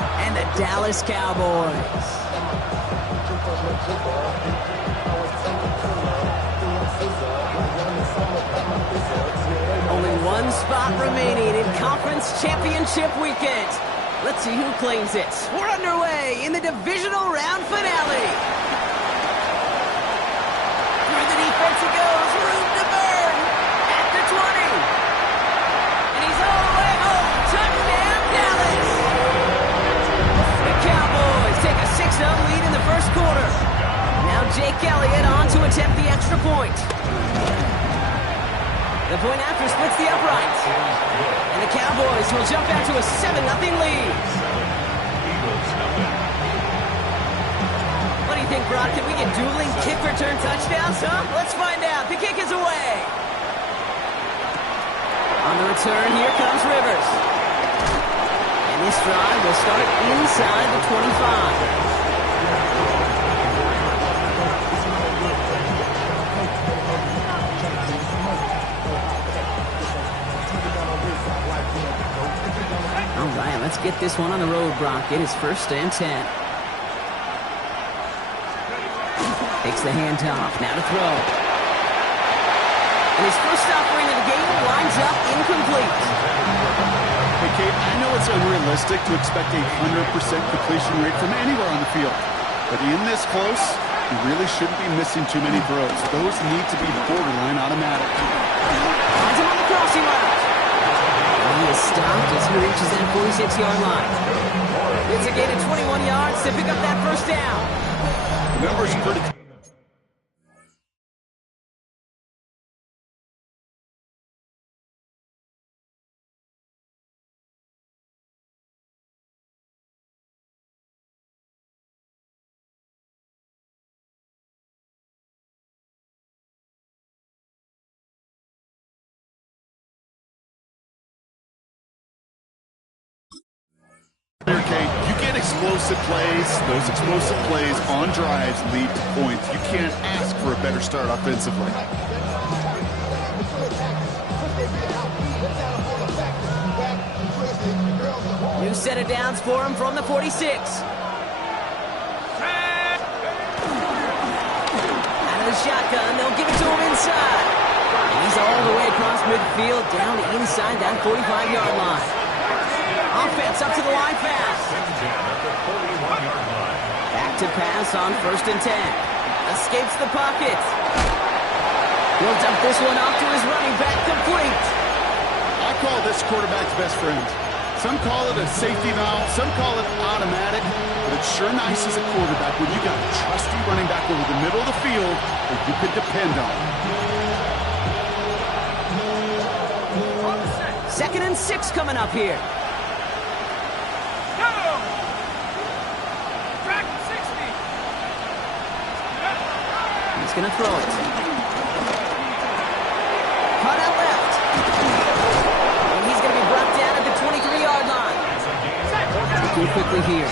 and the Dallas Cowboys. Only one spot remaining in Conference Championship Weekend. Let's see who claims it. We're underway in the Divisional Round Finale. Through the defense he goes, room to burn, at the 20. And he's all the way home. Touchdown, Dallas. The Cowboys take a 6-0 lead in the first quarter. Now Jake Elliott on to attempt the extra point. The point after splits the upright. And the Cowboys will jump out to a 7-0 lead. What do you think, Brock? Can we get dueling kick return touchdowns, huh? Let's find out. The kick is away. On the return, here comes Rivers. And this drive will start inside the 25. All right, let's get this one on the road, Brock. It is 1st and 10. Takes the handoff. Now to throw. And his first offering of the game lines up incomplete. Hey, Kate, I know it's unrealistic to expect a 100% completion rate from anywhere on the field. But in this close, you really shouldn't be missing too many throws. Those need to be borderline automatic. Finds him on the crossing route. He is stopped as he reaches that 46-yard line. It's a gain of 21 yards to pick up that first down. The numbers are pretty... You get explosive plays. Those explosive plays on drives lead to points. You can't ask for a better start offensively. New set of downs for him from the 46. Out of the shotgun, they'll give it to him inside. And he's all the way across midfield, down inside that 45-yard line. Offense up to the line fast. Back to pass on 1st and 10. Escapes the pocket. He'll dump this one off to his running back, complete. I call this quarterback's best friend. Some call it a safety valve, some call it automatic, but it's sure nice as a quarterback when you got a trusty running back over the middle of the field that you can depend on. 2nd and 6 coming up here. He's going to throw it. Cut out left. And he's going to be brought down at the 23-yard line. Do it quickly here.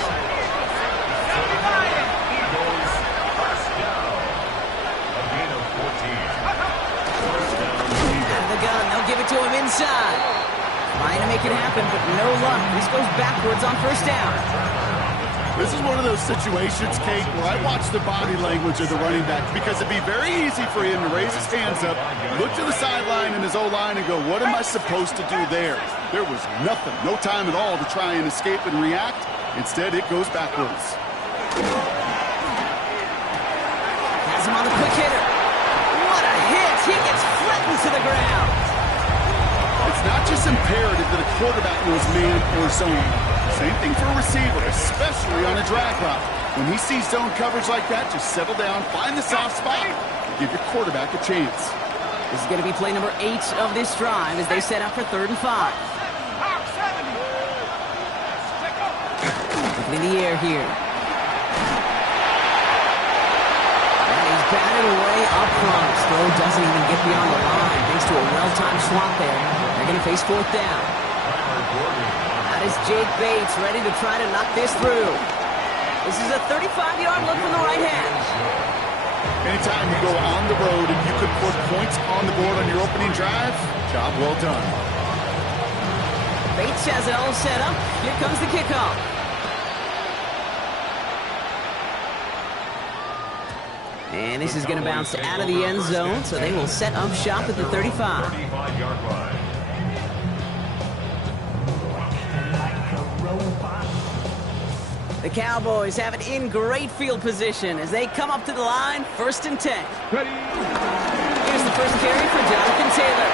Out of the gun. They'll give it to him inside. Trying to make it happen, but no luck. This goes backwards on 1st down. This is one of those situations, Kate, where I watch the body language of the running back because it'd be very easy for him to raise his hands up, look to the sideline in his O-line and go, what am I supposed to do there? There was nothing, no time at all to try and escape and react. Instead, it goes backwards. Has him on the quick hitter. What a hit! He gets flattened to the ground. It's not just imperative that a quarterback knows man or zone. Same thing for a receiver, especially on a drag route. When he sees zone coverage like that, just settle down, find the soft spot, and give your quarterback a chance. This is going to be play number 8 of this drive as they set up for 3rd and 5. Looking in the air here. And he's batted away up front. Throw doesn't even get beyond the line thanks to a well-timed swat there. They're going to face 4th down. That is Jake Bates ready to try to knock this through. This is a 35-yard look from the right hand. Anytime you go on the road and you can put points on the board on your opening drive, job well done. Bates has it all set up. Here comes the kickoff. And this is going to bounce out of the end zone, so they will set up shop at the 35. 35-yard line. The Cowboys have it in great field position as they come up to the line, 1st and 10. Ready. Here's the first carry for Jonathan Taylor.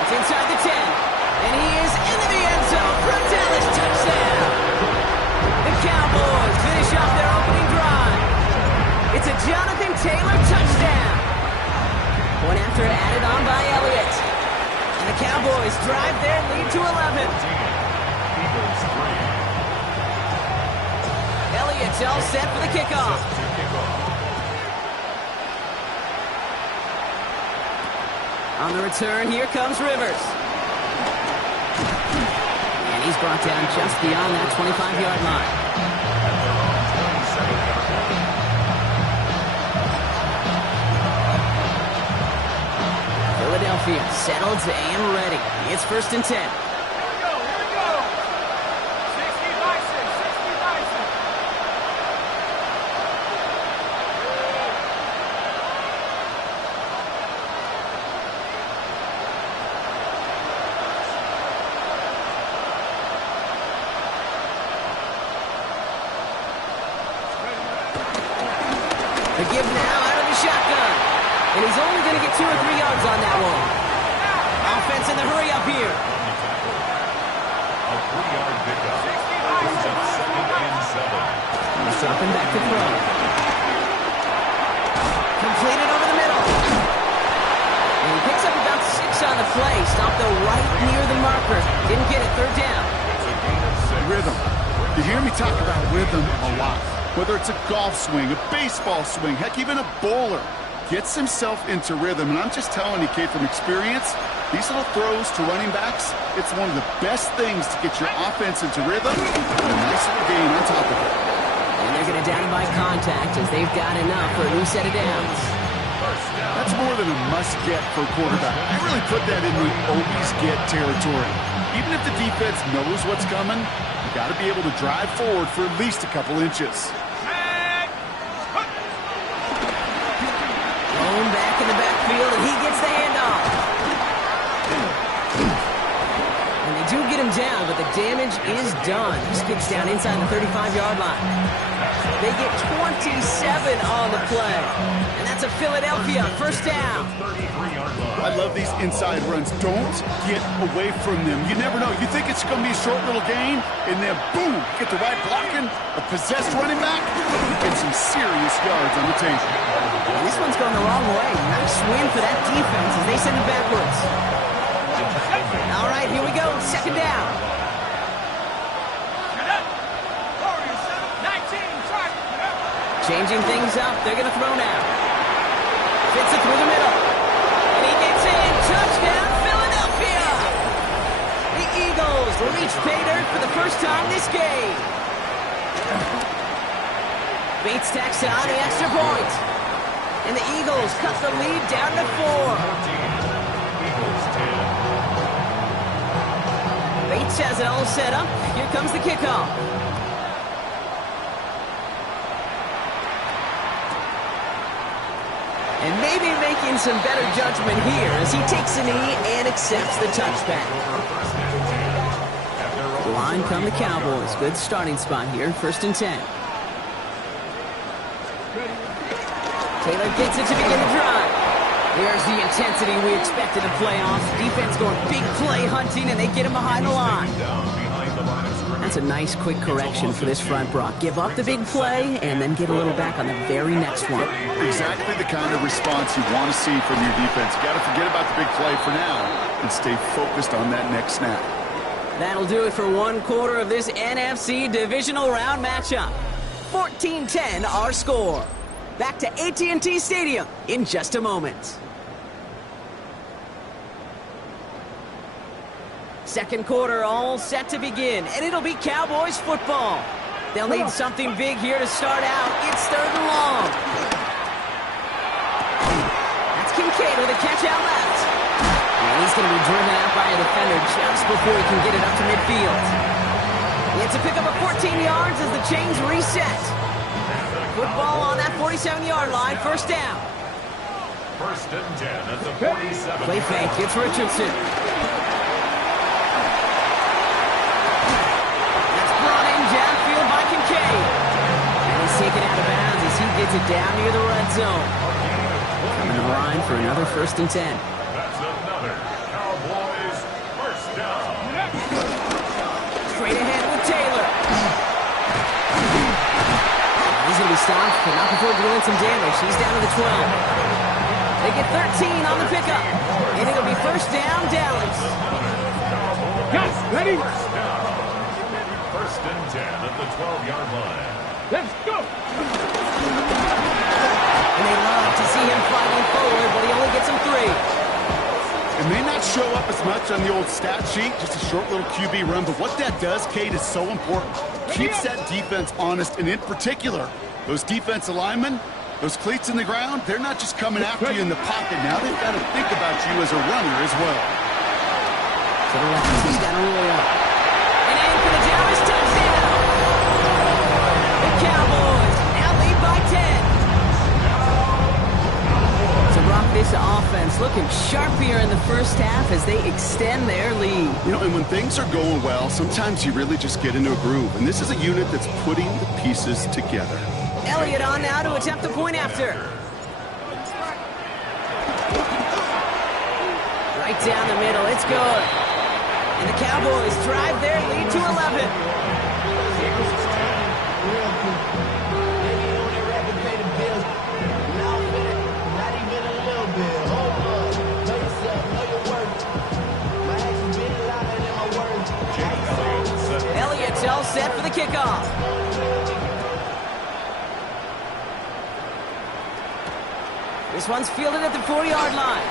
It's inside the 10, and he is into the end zone for a Dallas touchdown. The Cowboys finish off their opening drive. It's a Jonathan Taylor touchdown. One after added on by Elliott. And the Cowboys drive their lead to 11. Elliott's all set for the kickoff. On the return, here comes Rivers. And he's brought down just beyond that 25-yard line. Philadelphia settled and ready. It's 1st and 10. Here we go. 60 Bison, 60 Bison. The give now out of the shotgun. And he's only going to get 2 or 3 yards on that one. Offense in the hurry up here. A 3-yard pickup. 2nd and 7. He's dropping back to throw. Completed over the middle. And he picks up about 6 on the play. Stopped though right near the marker. Didn't get it. 3rd down. Rhythm. You hear me talk about rhythm a lot. Whether it's a golf swing, a baseball swing, heck, even a bowler. Gets himself into rhythm, and I'm just telling you, Kate, from experience, these little throws to running backs, it's one of the best things to get your offense into rhythm, and a nice little gain on top of it. And they're going to down by contact as they've got enough for a new set of downs. That's more than a must-get for a quarterback. I really put that in the always-get territory. Even if the defense knows what's coming, you got to be able to drive forward for at least a couple inches. Back in the backfield, and he gets the handoff. And they do get him down, but the damage is done. This kid's down inside the 35-yard line. They get 27 on the play. And that's a Philadelphia 1st down. I love these inside runs. Don't get away from them. You never know. You think it's going to be a short little gain, and then boom, get the right blocking, a possessed running back, you get some serious yards on the table. And this one's going the wrong way. Nice win for that defense as they send it backwards. All right, here we go. 2nd down. Changing things up. They're going to throw now. Fits it through the middle. And he gets in. Touchdown, Philadelphia. The Eagles reach pay dirt for the first time this game. Bates tacks on the extra point. And the Eagles cut the lead down to 4. Bates has it all set up. Here comes the kickoff. And maybe making some better judgment here as he takes a knee and accepts the touchback. The line come the Cowboys. Good starting spot here. 1st and 10. Taylor gets it to begin the drive. There's the intensity we expected to play off. Defense going big play hunting, and they get him behind the line. That's a nice quick correction for this front, Brock. Give up the big play and then get a little back on the very next one. Exactly the kind of response you want to see from your defense. You got to forget about the big play for now and stay focused on that next snap. That'll do it for 1/4 of this NFC Divisional Round matchup. 14-10 our score. Back to AT&T Stadium in just a moment. Second quarter all set to begin, and it'll be Cowboys football. They'll need something big here to start out. It's 3rd and long. That's Kincaid with a catch out left. And he's going to be driven out by a defender just before he can get it up to midfield. It's a pickup of 14 yards as the chains reset. Football on that 47-yard line, first down. First and 10 at the 47. Play fake, it's Richardson. That's brought in downfield by Kincaid. And he's taken out of bounds as he gets it down near the red zone. Coming to the line for another first and 10. That's another Cowboys first down. Straight ahead with Taylor. He's going to be stopped, but not before doing some damage. He's down to the 12. They get 13 on the pickup. And it'll be first down, Dallas. Guys, ready? First and 10 at the 12-yard line. Let's go. And they love to see him fighting forward, but he only gets him 3. It may not show up as much on the old stat sheet, just a short little QB run, but what that does, Kate, is so important. Keeps that defense honest, and in particular, those defensive linemen, those cleats in the ground, they're not just coming after you in the pocket now. They've got to think about you as a runner as well. To the left, he's got to roll up. And in for the Dallas touchdown. The Cowboys now lead by 10. To rock this offense, looking sharp here in the first half as they extend their lead. You know, and when things are going well, sometimes you really just get into a groove. And this is a unit that's putting the pieces together. Elliott on now to attempt the point after. Right down the middle, it's good. And the Cowboys drive their lead to 11. Elliott's all set for the kickoff. This one's fielded at the 4-yard line.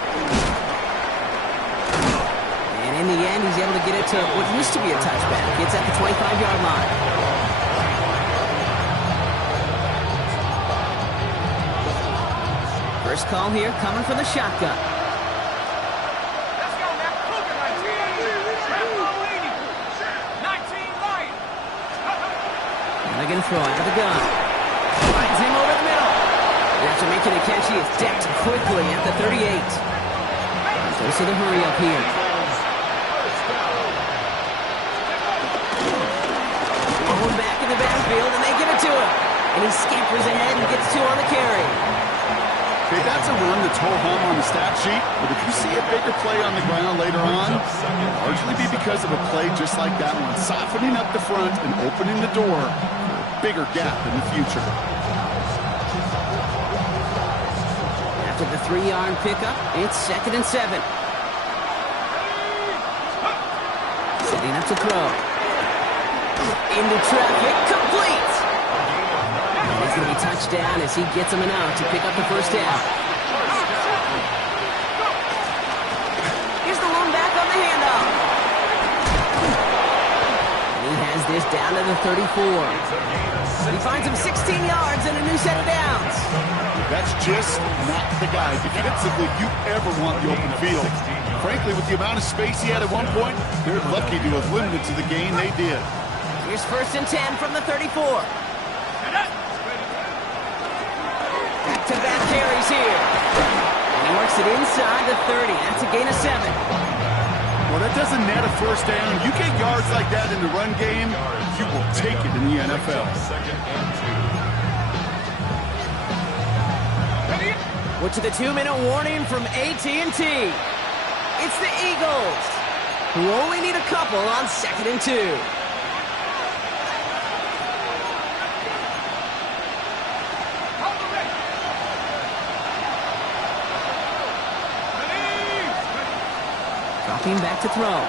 And in the end, he's able to get it to what used to be a touchback. It's at the 25-yard line. First call here coming from the shotgun. Let's go, man. Look at 19. 19 right. And they're going to throw out of the gun. Finds him over the middle. And after making the catch, he is decked quickly at the 38. Goes to the hurry up here. Going back in the backfield, and they give it to him. And he scampers ahead and gets 2 on the carry. Okay, that's a run that's ho-hum on the stat sheet, but if you see a bigger play on the ground later on, it'll largely be because of a play just like that one, softening up the front and opening the door for a bigger gap in the future. After the 3-yard pickup, it's 2nd and 7. Setting up to throw. Into traffic, complete! And he's going to be touched down as he gets him an out to pick up the first down. Here's the lone back on the handoff. And he has this down to the 34. He finds him 16 yards and a new set of downs. That's just not the guy defensively you ever want the open field. Frankly, with the amount of space he had at one point, they're lucky to have limited to the gain they did. Here's 1st and 10 from the 34. Back-to-back carries here. And he works it inside the 30. That's a gain of 7. Well, that doesn't net a first down. You get yards like that in the run game, you will take it in the NFL. Second and 2. We're to the 2-minute warning from AT&T. It's the Eagles, who only need a couple on 2nd and 2. Dropping back to throw.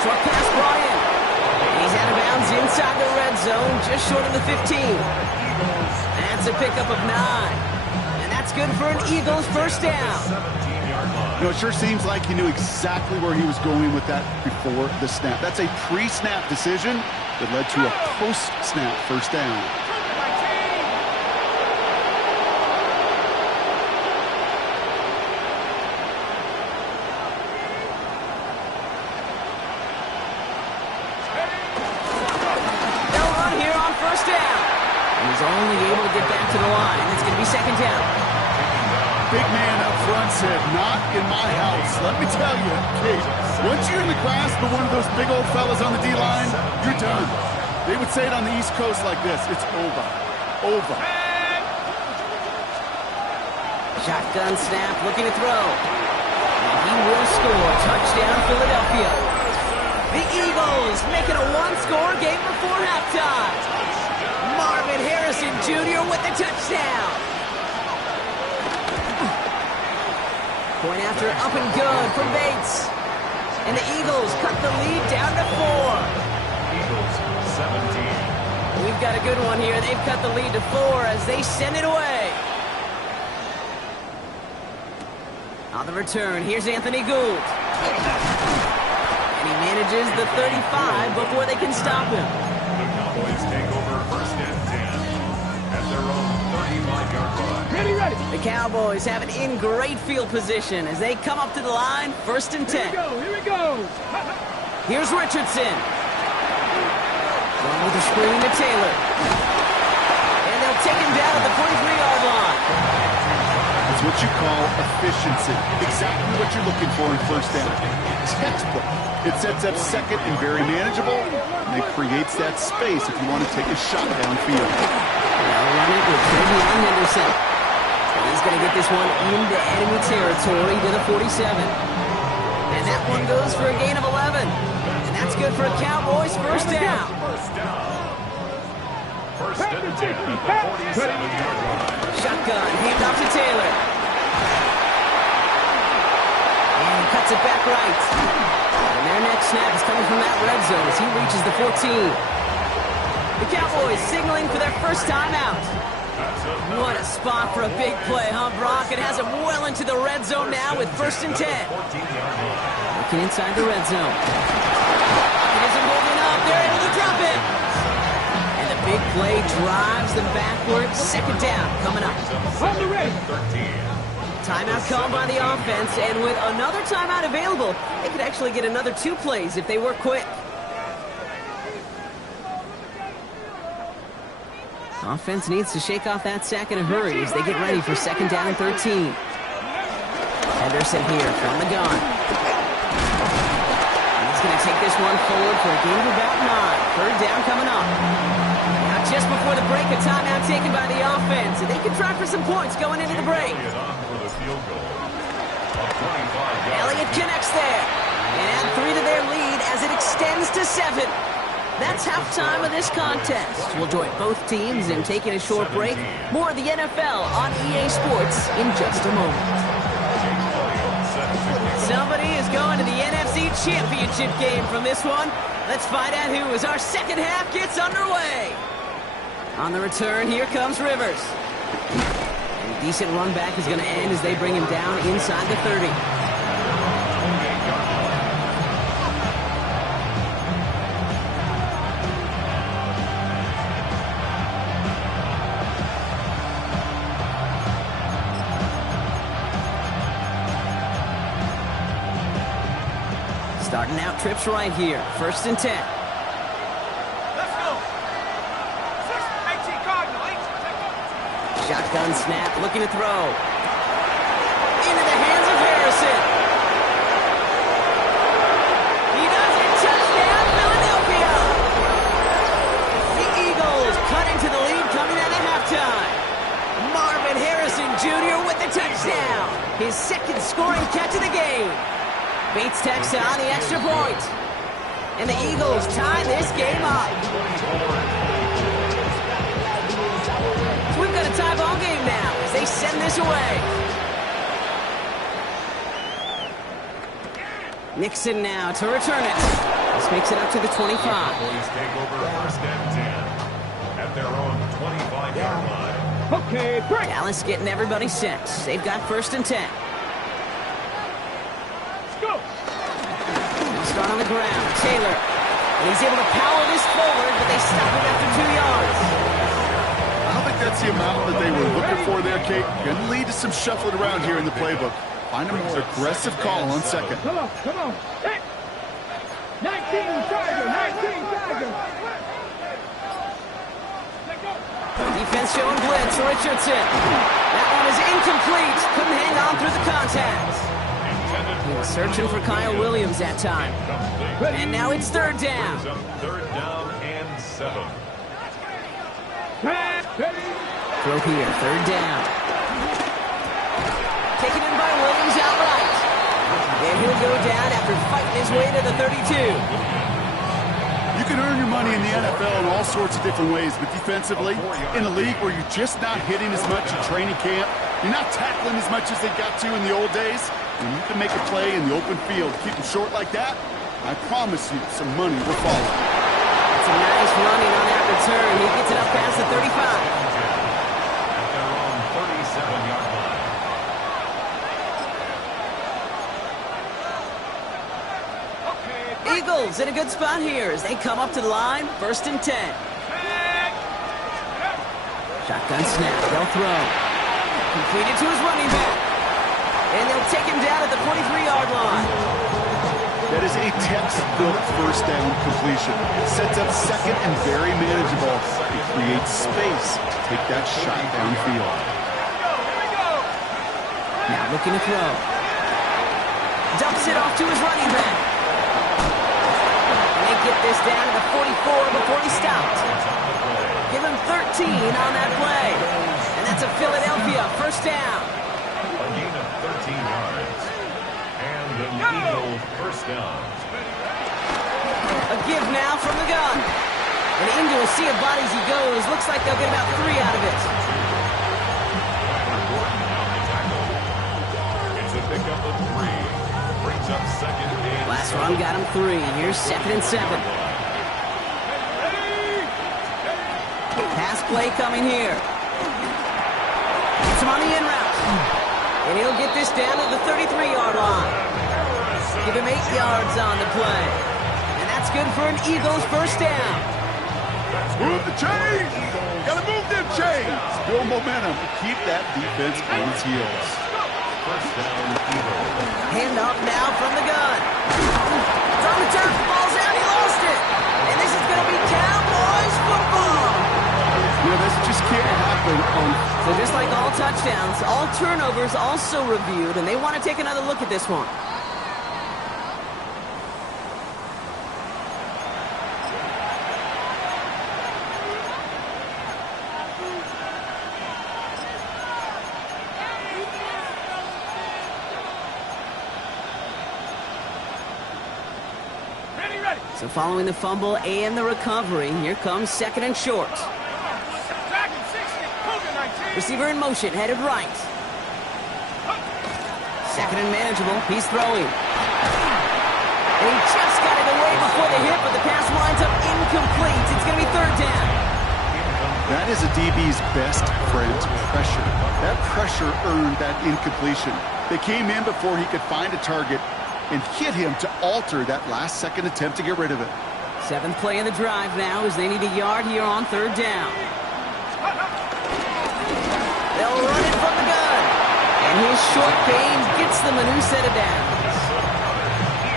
Short pass brought in. He's out of bounds inside the red zone, just short of the 15. That's a pickup of 9. That's good for an Eagles first down. 17-yard line. You know, it sure seems like he knew exactly where he was going with that before the snap. That's a pre-snap decision that led to a post-snap first down. He's only able to get back to the line. It's going to be second down. Big man up front said, not in my house. Let me tell you, Kate, once you're in the grasp of one of those big old fellas on the D-line, you're done. They would say it on the East Coast like this, it's over. Over. Shotgun snap, looking to throw. And he will score. Touchdown, Philadelphia. The Eagles make it a one-score game before halftime. Marvin Harrison Jr. with the touchdown. Point after up and good for Bates. And the Eagles cut the lead down to 4. Eagles 17. We've got a good one here. They've cut the lead to 4 as they send it away. On the return, here's Anthony Gould. And he manages the 35 before they can stop him. The Cowboys take over first and 10 at their own 35-yard line. Ready. The Cowboys have it in great field position as they come up to the line, first and 10. Here we go. Here's Richardson. Going with a screen to Taylor. And they'll take him down at the 43-yard line. It's what you call efficiency. Exactly what you're looking for in first down. Textbook. It sets up second and very manageable, and it creates that space if you want to take a shot downfield. They'll run it with Divisional Henderson. And he's going to get this one into enemy territory to the 47. And that one goes for a gain of 11. And that's good for a Cowboys first down. First and 10 at the 47-yard line. Shotgun, hand off to Taylor. And he cuts it back right. And their next snap is coming from that red zone as he reaches the 14. The Cowboys signaling for their first time out. What a spot for a big play, huh, Brock? It has him well into the red zone now with first and 10. Looking inside the red zone. It isn't holding up. They're able to drop it. And the big play drives them backwards. Second down coming up. On the ready. Timeout called by the offense, and with another timeout available, they could actually get another 2 plays if they work quick. Offense needs to shake off that sack in a hurry as they get ready for second down and 13. Henderson here from the gun. And he's going to take this one forward for a gain of about 9. Third down coming up. Now just before the break, a timeout taken by the offense, and they can try for some points going into the break. Elliott connects there. And add 3 to their lead as it extends to 7. That's halftime of this contest. We'll join both teams in taking a short break. More of the NFL on EA Sports in just a moment. Somebody is going to the NFC Championship game from this one. Let's find out who as our second half gets underway. On the return, here comes Rivers. And a decent run back is going to end as they bring him down inside the 30. Starting out trips right here. First and 10. Let's go. 18 Cardinal. 18. Shotgun snap, looking to throw. Into the hands of Harrison. He does it. Touchdown, Philadelphia. The Eagles cut into the lead coming out of halftime. Marvin Harrison Jr. with the touchdown. His second scoring catch of the game. Bates takes on the extra point. And the Eagles tie this game up. So we've got a tie ball game now as they send this away. Nixon now to return it. This makes it up to the 25. Cowboys take over first and 10 at their own 25-yard line. Okay, break. Dallas getting everybody set. They've got first and 10. Go. Start on the ground. Taylor. And he's able to power this forward, but they stop him after 2 yards. I don't think that's the amount that they were looking for there, Kate. Going to lead to some shuffling around here in the playbook. Find a more aggressive call on second. Come on. Hey. 19 Tiger. 19 Tiger. Let go. Defense showing blitz. Richardson. That one is incomplete. Couldn't hang on through the contact. He was searching for Kyle Williams that time. And now it's third down. Third down and 7. Throw here, third down. Taken in by Williams outright. And he'll go down after fighting his way to the 32. You can earn your money in the NFL in all sorts of different ways, but defensively, in a league where you're just not hitting as much in training camp, you're not tackling as much as they got to in the old days, when you can make a play in the open field, keep them short like that, I promise you some money will follow. It's a nice running on that return. He gets it up past the 35. At their own 37-yard line. Eagles in a good spot here as they come up to the line. First and 10. Shotgun snap. They'll throw. Completed to his running back. And they'll take him down at the 43-yard line. That is a textbook first down completion. It sets up second and very manageable. It creates space to take that shot downfield. Now looking to throw. Dumps it off to his running back. And they get this down to the 44 before he stopped. Give him 13 on that play. And that's a Philadelphia first down. A gain of 13 yards. And an Eagle first down. A give now from the gun. And into a sea of bodies he goes. Looks like they'll get about 3 out of it. It's a pickup of 3. Brings up second and Last run got him 3. Here's 2nd and 7. Pass play coming here. Gets him on the in route. And he'll get this down to the 33-yard line. Give him 8 yards on the play. And that's good for an Eagles first down. Move the chains! Gotta move them chains! Build momentum. Keep that defense on its heels. first down Eagle. Hand off now from the gun. It's on the turf. The ball's out. He lost it. And this is going to be Cowboys football. Yeah, this just can't happen. So just like all touchdowns, all turnovers also reviewed, and they want to take another look at this one. So following the fumble and the recovery, here comes second and short. Receiver in motion, headed right. Second and manageable, he's throwing. And he just got it away before the hit, but the pass winds up incomplete. It's going to be third down. That is a DB's best friend, pressure. That pressure earned that incompletion. They came in before he could find a target and hit him to alter that last-second attempt to get rid of it. 7th play of the drive now as they need a yard here on third down. They'll run it from the gun. And his short gain gets them a new set of downs.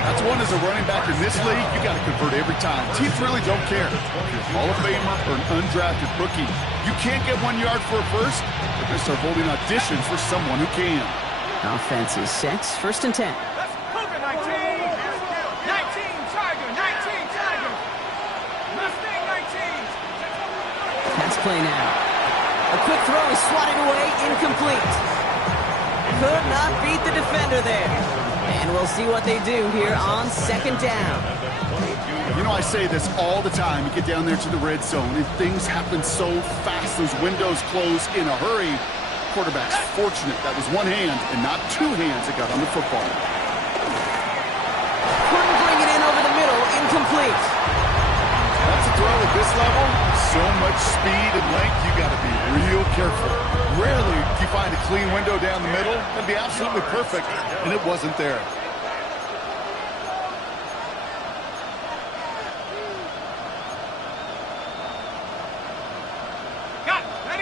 That's one as a running back in this league, you got to convert every time. Teams really don't care. If you're a Hall of Famer or an undrafted rookie, you can't get 1 yard for a first, they're going to start holding auditions for someone who can. Offense is set. First and 10. Pass play now. A quick throw is swatted away, incomplete. Could not beat the defender there. And we'll see what they do here on second down. You know, I say this all the time. You get down there to the red zone, and things happen so fast. Those windows close in a hurry. Quarterback's fortunate that was one hand and not two hands that got on the football. Couldn't bring it in over the middle, incomplete. That's a throw at this level. So much speed and length, you got to be real careful. Rarely do you find a clean window down the middle. That'd be absolutely perfect, and it wasn't there.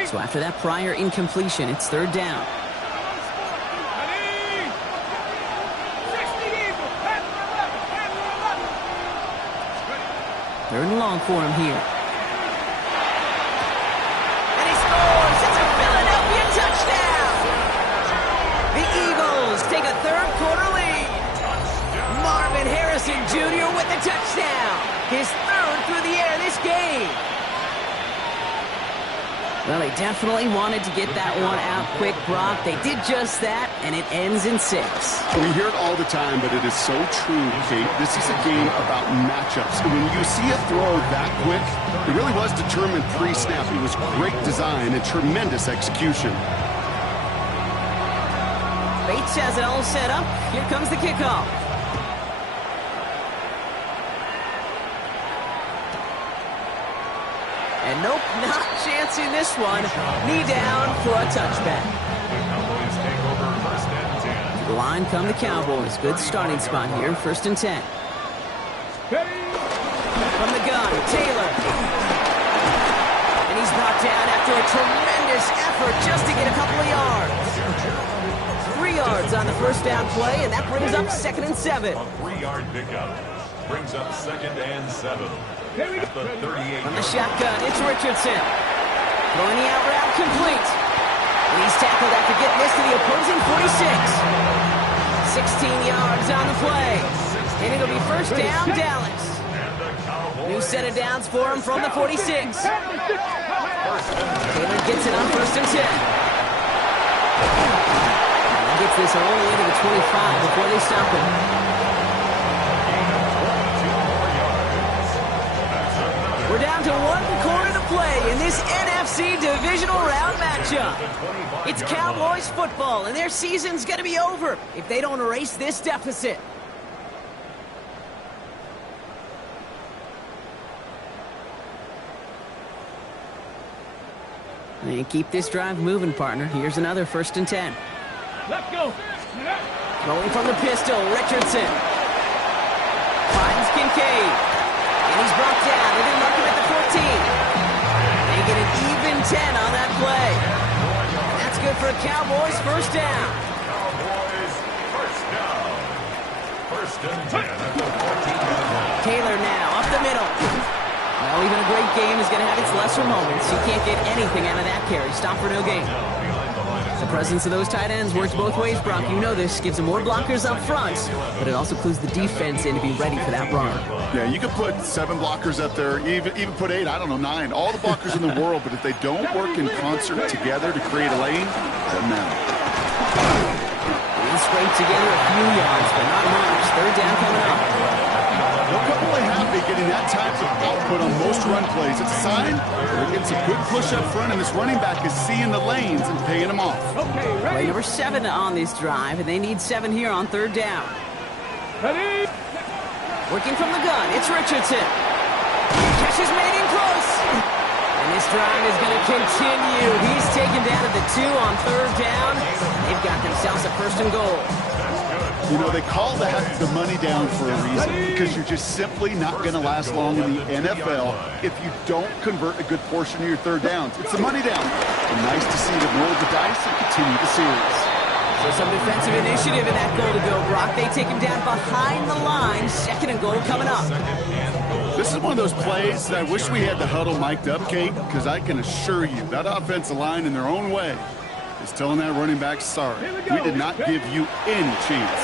So after that prior incompletion, it's third down. Third and long for him here. And he's with the touchdown. His third through the air this game. Well, they definitely wanted to get that one out quick, Brock. They did just that, and it ends in 6. We hear it all the time, but it is so true, Kate. This is a game about matchups. When you see a throw that quick, it really was determined pre-snap. It was great design and tremendous execution. Bates has it all set up. Here comes the kickoff. And nope, not chancing this one. Knee down for a touchback. The Cowboys take over first and 10. To the line come the Cowboys. Good starting spot here, first and 10. From the gun, Taylor. And he's brought down after a tremendous effort just to get a couple of yards. 3 yards on the first down play, and that brings up 2nd and 7. A 3-yard pickup brings up 2nd and 7. At the 38. From the shotgun, it's Richardson. Throwing the out route complete. And he's tackled after getting this to the opposing 46. 16 yards on the play. And it'll be first down, Dallas. New set of downs for him from the 46. Taylor gets it on first and 10. And gets this all the way to the 25 before they stop him. We're down to 1 quarter to play in this NFC Divisional Round matchup. It's Cowboys football, and their season's going to be over if they don't erase this deficit. And keep this drive moving, partner. Here's another first and 10. Let's go. Rolling from the pistol, Richardson. Finds Kincaid. And he's brought down. They're going to mark him at the 14. They get an even 10 on that play. And that's good for a Cowboys first down. Cowboys first down. First and 10 at the 14-yard line. Taylor now, up the middle. Well, even a great game is going to have its lesser moments. You can't get anything out of that carry. Stop for no gain. The presence of those tight ends works both ways, Brock. You know this. Gives them more blockers up front, but it also clues the defense in to be ready for that run. Yeah, you could put 7 blockers up there, even put 8, I don't know, 9. All the blockers in the world, but if they don't work in concert together to create a lane, it doesn't matter. They scrape together a few yards, but not much. Third down coming up. They'll probably happy getting that type of output on most run plays. It's a sign they're getting some good push up front, and this running back is seeing the lanes and paying them off. Okay, Play ready? number 7 on this drive, and they need 7 here on third down. Ready? Working from the gun, it's Richardson. Catch is made in close. And this drive is going to continue. He's taken down at the 2 on third down. They've got themselves a first and goal. You know, they call that the money down for a reason, because you're just simply not going to last long in the NFL if you don't convert a good portion of your third downs. It's the money down. And nice to see them roll the dice and continue the series. So some defensive initiative in that goal to go, Brock. They take him down behind the line. Second and goal coming up. This is one of those plays that I wish we had the huddle mic'd up, Kate, because I can assure you that offensive line in their own way is telling that running back, sorry, we did not give you any chance.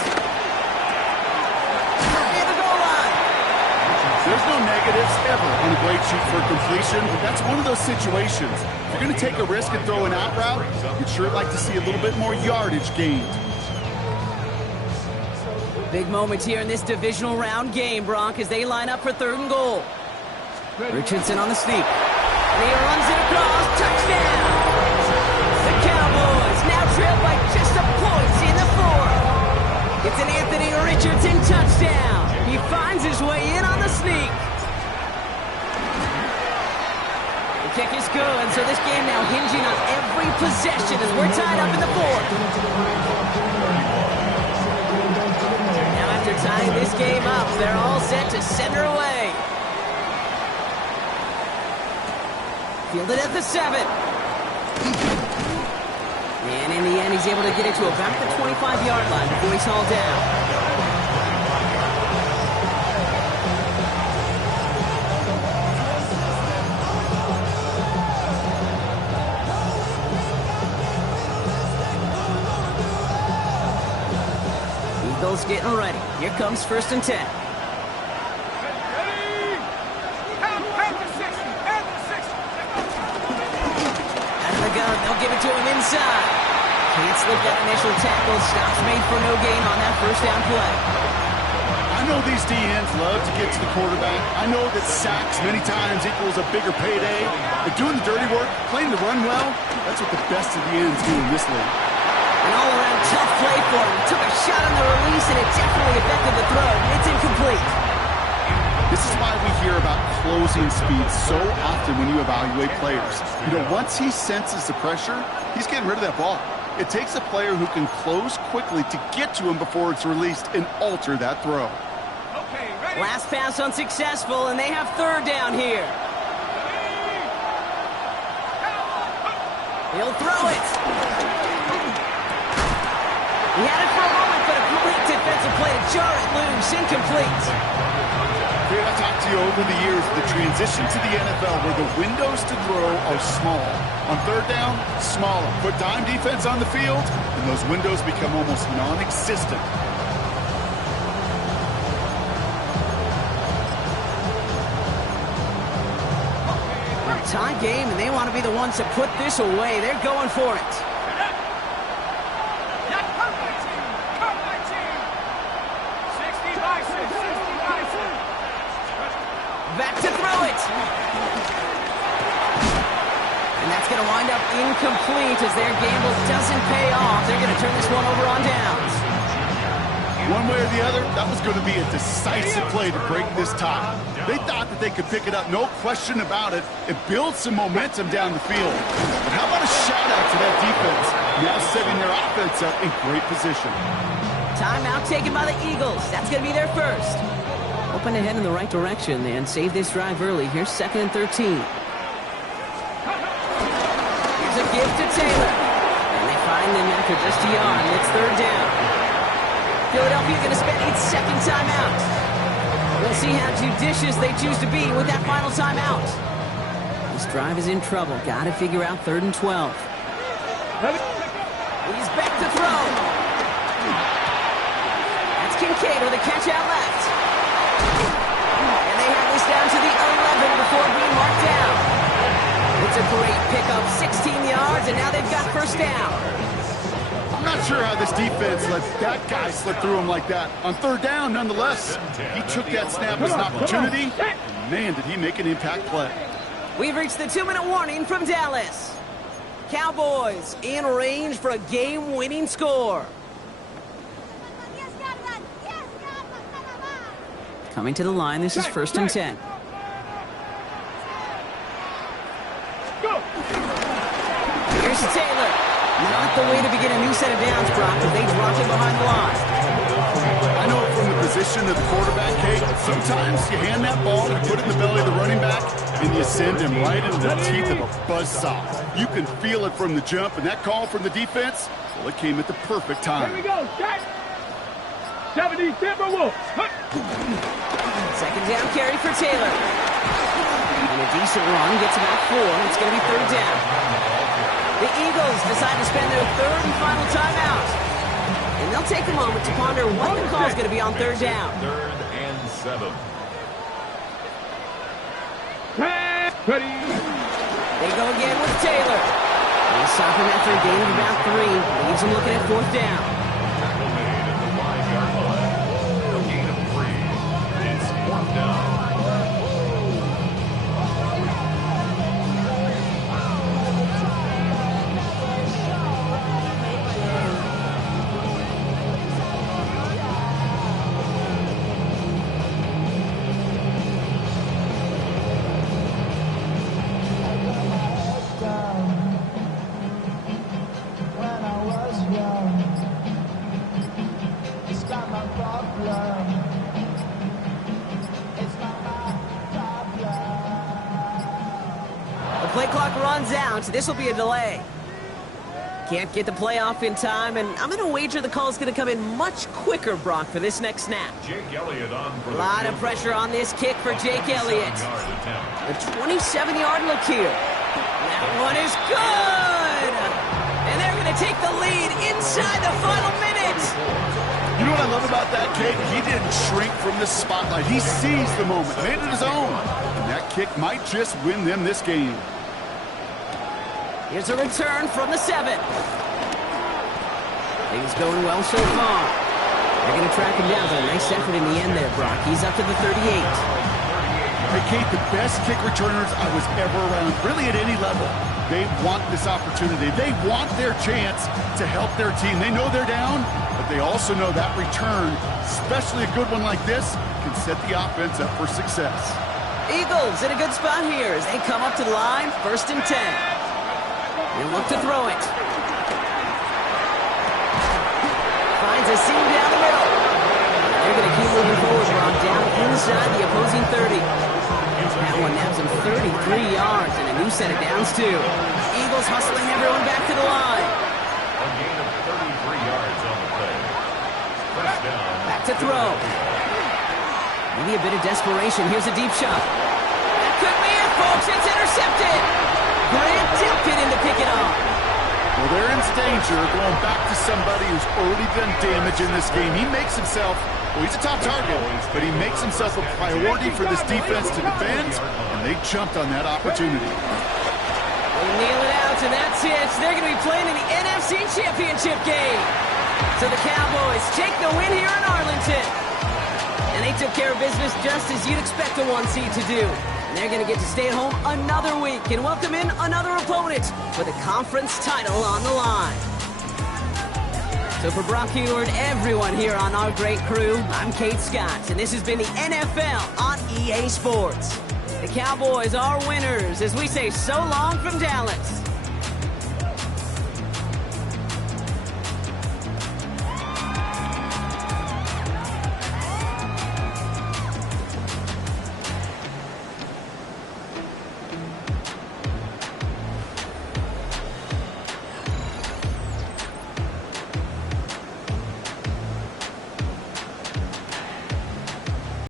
Near the goal line. There's no negatives ever on a great shoot for completion, but that's one of those situations. If you're going to take a risk and throw an out route, you'd sure like to see a little bit more yardage gained. Big moment here in this divisional round game, Brock, as they line up for third and goal. Richardson on the sneak. And he runs it across. Touchdown! The Cowboys now trail by just a point in the fourth. It's an Anthony Richardson touchdown. He finds his way in on the sneak. The kick is good, so this game now hinging on every possession as we're tied up in the fourth. Now after tying this game up, they're all set to send her away. Fielded at the 7. And in the end, he's able to get it to about the 25-yard line before he's hauled down. Eagles getting ready. Here comes first and 10. give it to him inside. Can't slip that initial tackle. Stops made for no gain on that first down play. I know these DNs love to get to the quarterback. I know that sacks many times equals a bigger payday. But doing the dirty work, playing the run well, that's what the best of the ends do in this league. An all-around tough play for him. Took a shot on the release, and it definitely affected the throw. It's incomplete. This is why we hear about closing speed so often when you evaluate players. You know, once he senses the pressure, he's getting rid of that ball. It takes a player who can close quickly to get to him before it's released and alter that throw. Last pass unsuccessful, and they have third down here. He'll throw it. He had it for a moment, but a complete defensive play to jar it loose. Incomplete. I've talked to you over the years, the transition to the NFL where the windows to throw are small. On third down, smaller. Put dime defense on the field, and those windows become almost non-existent. Tie game, and they want to be the ones to put this away. They're going for it. Back to throw it. And that's going to wind up incomplete as their gamble doesn't pay off. They're going to turn this one over on downs. One way or the other, that was going to be a decisive play to break this tie. They thought that they could pick it up, no question about it, and build some momentum down the field. And how about a shout-out to that defense, now setting their offense up in great position. Timeout taken by the Eagles. That's going to be their first. Open ahead in the right direction and save this drive early. Here's 2nd and 13. Here's a give to Taylor. And they find him after just a yard. It's third down. Philadelphia going to spend its second timeout. We'll see how judicious they choose to be with that final timeout. This drive is in trouble. Got to figure out 3rd and 12. He's back to throw. That's Kincaid with a catch out left. And they have this down to the 11 before being marked down. It's a great pickup, 16 yards, and now they've got first down. I'm not sure how this defense let that guy slip through him like that. On third down, nonetheless, he took that snap as an opportunity. And man, did he make an impact play. We've reached the 2-minute warning from Dallas. Cowboys in range for a game-winning score. Coming to the line, this is 1st and 10. Here's Taylor. Not the way to begin a new set of downs, Brock, as they dropped him behind the line. I know from the position of the quarterback, Kate, sometimes you hand that ball, you put it in the belly of the running back, and you send him right into the teeth of a buzzsaw. You can feel it from the jump, and that call from the defense, well, it came at the perfect time. Here we go, set. 70 Timberwolves. Second down carry for Taylor. And a decent run gets about 4. It's going to be third down. The Eagles decide to spend their third and final timeout. And they'll take a moment to ponder what the call is going to be on third down. 3rd and 7. Ready. They go again with Taylor. They stop him after a gain of about 3. Leaves him looking at 4th down. Tackle made at the 5-yard line. A gain of 3. It's 4th down. Play clock runs out. This will be a delay. Can't get the play off in time, and I'm going to wager the call is going to come in much quicker, Brock, for this next snap. Jake Elliott on for a lot of pressure on this kick for Jake Elliott. A 27-yard look here. That one is good! And they're going to take the lead inside the final minute. You know what I love about that kick? He didn't shrink from the spotlight. He seized the moment, made it his own. And that kick might just win them this game. Here's a return from the 7. Things going well so far. They're going to track him down. A nice effort in the end there, Brock. He's up to the 38. Hey, Kate, the best kick returners I was ever around, really at any level. They want this opportunity. They want their chance to help their team. They know they're down, but they also know that return, especially a good one like this, can set the offense up for success. Eagles in a good spot here as they come up to the line, 1st and 10. He'll look to throw it. Finds a seam down the middle. They're going to keep moving forward, Brock, down inside the opposing 30. That one nabs him 33 yards and a new set of downs, too. Eagles hustling everyone back to the line. A gain of 33 yards on the play. First down. Back to throw. Maybe a bit of desperation. Here's a deep shot. That could be it, folks. It's intercepted. Grant tipped it in to pick it off. Well, they're in danger going back to somebody who's already done damage in this game. He makes himself, well, he's a top target, but he makes himself a priority for this defense to defend, and they jumped on that opportunity. They nail it out, and that's it. They're going to be playing in the NFC Championship game. So the Cowboys take the win here in Arlington. And they took care of business just as you'd expect a 1 seed to do. And they're going to get to stay at home another week and welcome in another opponent with a conference title on the line. So for Brock Heward, everyone here on our great crew, I'm Kate Scott, and this has been the NFL on EA Sports. The Cowboys are winners as we say so long from Dallas.